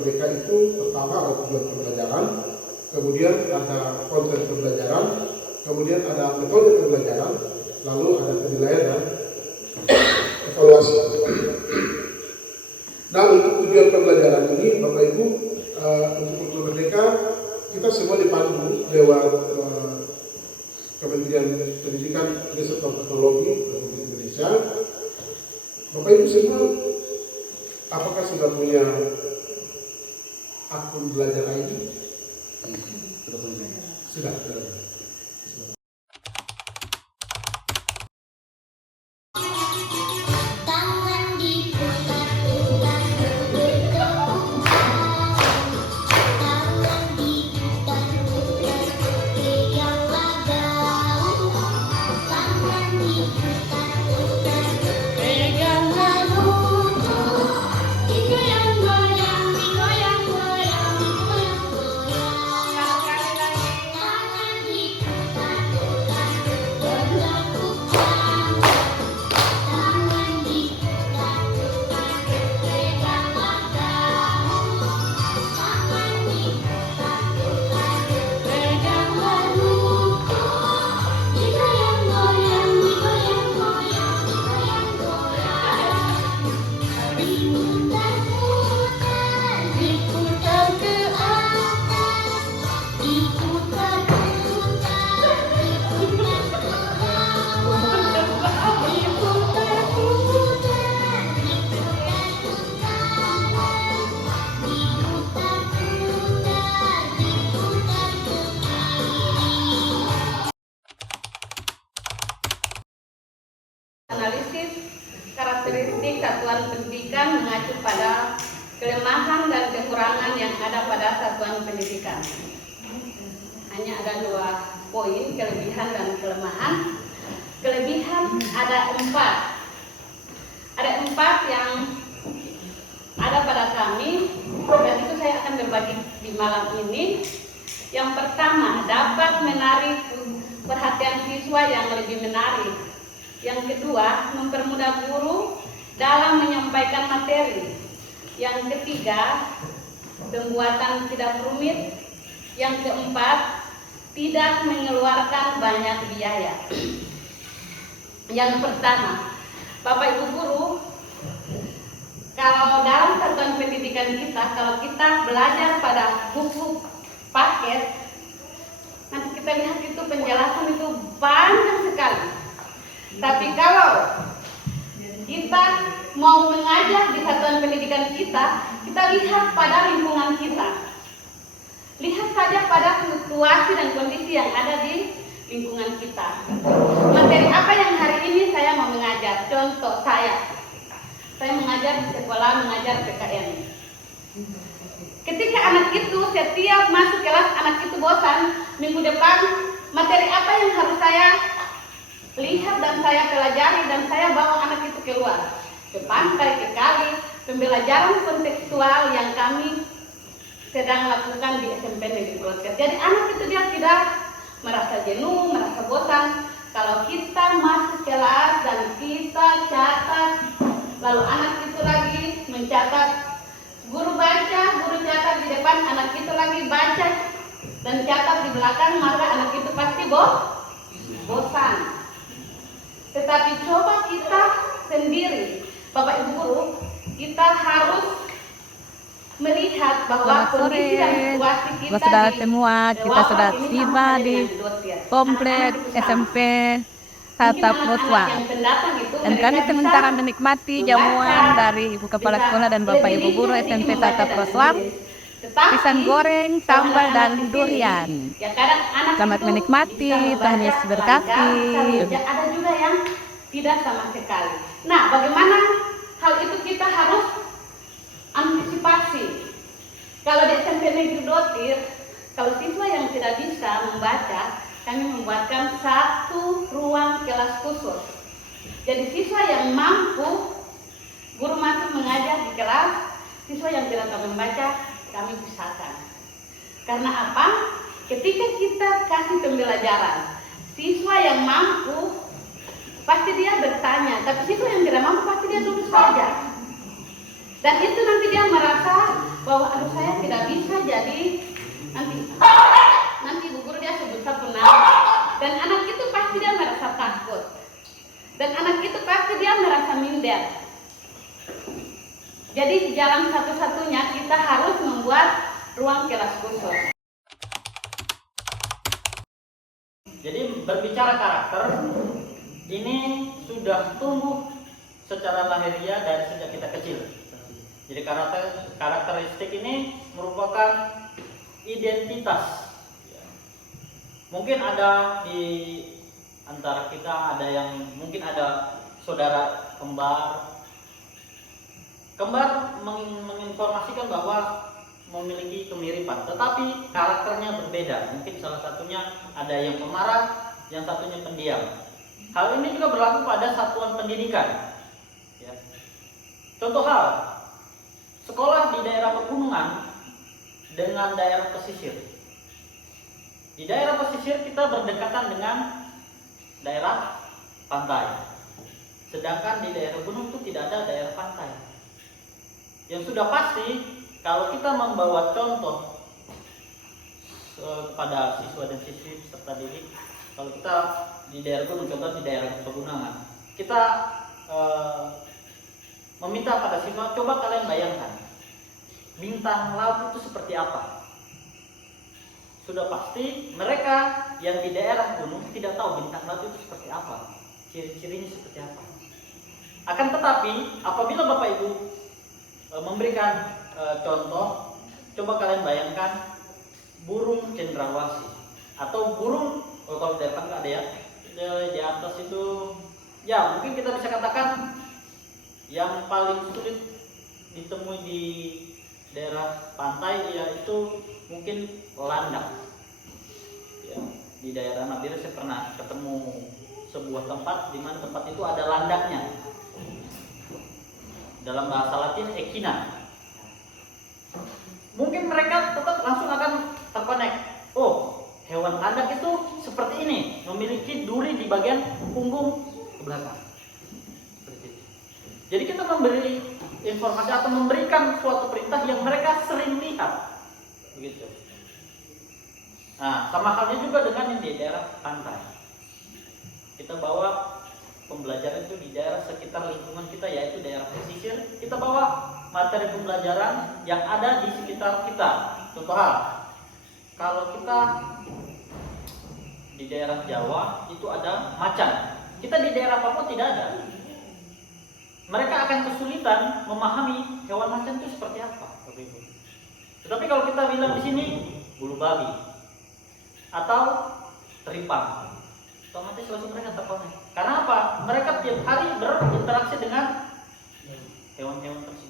merdeka itu pertama ada tujuan pembelajaran, kemudian ada konten pembelajaran, kemudian ada metode pembelajaran, lalu ada penilaian dan evaluasi. Nah, untuk tujuan pembelajaran ini, Bapak Ibu, untuk kultur merdeka kita semua dipandu lewat Kementerian Pendidikan, Riset dan Teknologi Republik Indonesia. Bapak Ibu semua, apakah sudah punya akun belajar ID? Sudah. Analisis karakteristik satuan pendidikan mengacu pada kelemahan dan kekurangan yang ada pada satuan pendidikan. Hanya ada 2 poin, kelebihan dan kelemahan. Kelebihan ada 4. Ada 4 yang ada pada kami, dan itu saya akan berbagi di malam ini. Yang pertama, dapat menarik perhatian siswa yang lebih menarik. Yang kedua, mempermudah guru dalam menyampaikan materi. Yang ketiga, pembuatan tidak rumit. Yang keempat, tidak mengeluarkan banyak biaya. Yang pertama, Bapak Ibu guru, kalau dalam satuan pendidikan kita, kalau kita belajar pada buku paket, nanti kita lihat itu penjelasan itu banyak sekali. Tapi kalau kita mau mengajar di satuan pendidikan kita, kita lihat pada lingkungan kita. Lihat saja pada situasi dan kondisi yang ada di lingkungan kita. Materi apa yang hari ini saya mau mengajar? Contoh saya mengajar di sekolah, mengajar PKN. Ketika anak itu setiap masuk kelas, anak itu bosan, minggu depan materi apa yang harus saya lihat dan saya pelajari dan saya bawa anak itu keluar ke pantai, ke kali, pembelajaran kontekstual yang kami sedang lakukan di SMP Negeri Broadcast. Jadi anak itu dia tidak merasa jenuh, merasa bosan. Kalau kita masuk kelas dan kita catat, lalu anak itu lagi mencatat, guru baca, guru catat di depan, anak itu lagi baca dan catat di belakang, maka anak itu pasti bosan. Tetapi coba kita sendiri, Bapak Ibu guru, kita harus melihat bahwa kondisi dan situasi kita saudara semua, kita sudah tiba di komplek SMP Tatap Roswang. Dan kami sementara menikmati jamuan dari Ibu Kepala Sekolah dan Bapak Ibu Guru SMP Tatap Roswang, pisang goreng, sambal, dan durian. Selamat menikmati, Tuhan Yesus berkati. Ada juga yang tidak sama sekali. Nah, bagaimana hal itu kita harus antisipasi. Kalau di SMP Negeri Dotir, kalau siswa yang tidak bisa membaca, kami membuatkan satu ruang kelas khusus. Jadi siswa yang mampu, guru masuk mengajar di kelas, siswa yang tidak tahu membaca, kami pisahkan. Karena apa? Ketika kita kasih pembelajaran, siswa yang mampu pasti dia bertanya, tapi siswa yang tidak mampu pasti dia duduk saja. Dan itu nanti dia merasa bahwa aduh nanti ibu guru dia sebut satu nama, dan anak itu pasti dia merasa takut, dan anak itu pasti dia merasa minder. Jadi jalan satu-satunya kita harus membuat ruang kelas khusus. Jadi berbicara karakter, ini sudah tumbuh secara lahiriah dari sejak kita kecil. Jadi karakteristik ini merupakan identitas. Mungkin ada di antara kita ada yang mungkin ada saudara kembar. Kembar menginformasikan bahwa memiliki kemiripan, tetapi karakternya berbeda. Mungkin salah satunya ada yang pemarah, yang satunya pendiam. Hal ini juga berlaku pada satuan pendidikan. Ya. Contoh hal, sekolah di daerah pegunungan dengan daerah pesisir. Di daerah pesisir kita berdekatan dengan daerah pantai, sedangkan di daerah gunung itu tidak ada daerah pantai. Yang sudah pasti, kalau kita membawa contoh kepada siswa dan siswi serta didik, kalau kita di daerah gunung, contoh di daerah pegunungan, kita meminta pada siswa, coba kalian bayangkan bintang laut itu seperti apa. Sudah pasti mereka yang di daerah gunung tidak tahu bintang laut itu seperti apa, ciri-cirinya seperti apa. Akan tetapi apabila Bapak Ibu memberikan contoh, coba kalian bayangkan burung cendrawasih atau burung, kalau di depan nggak ada ya, di atas itu ya mungkin kita bisa katakan yang paling sulit ditemui di daerah pantai yaitu mungkin landak. Ya, di daerah Nabire saya pernah ketemu sebuah tempat di mana tempat itu ada landaknya. Dalam bahasa Latin echina. Mungkin mereka tetap langsung akan terkonek. Oh, hewan landak itu seperti ini, memiliki duri di bagian punggung ke belakang. Seperti itu. Jadi kita memberi informasi atau memberikan suatu perintah yang mereka sering lihat. Begitu. Nah, sama halnya juga dengan yang di daerah pantai. Kita bawa pembelajaran itu di daerah sekitar lingkungan kita, yaitu daerah pesisir. Kita bawa materi pembelajaran yang ada di sekitar kita. Contoh hal, kalau kita di daerah Jawa itu ada macan, kita di daerah Papua tidak ada. Mereka akan kesulitan memahami hewan macan itu seperti apa. Tetapi kalau kita bilang di sini bulu babi atau teripang, otomatis langsung mereka terkonek. Karena apa? Mereka tiap hari berinteraksi dengan hewan-hewan tersebut.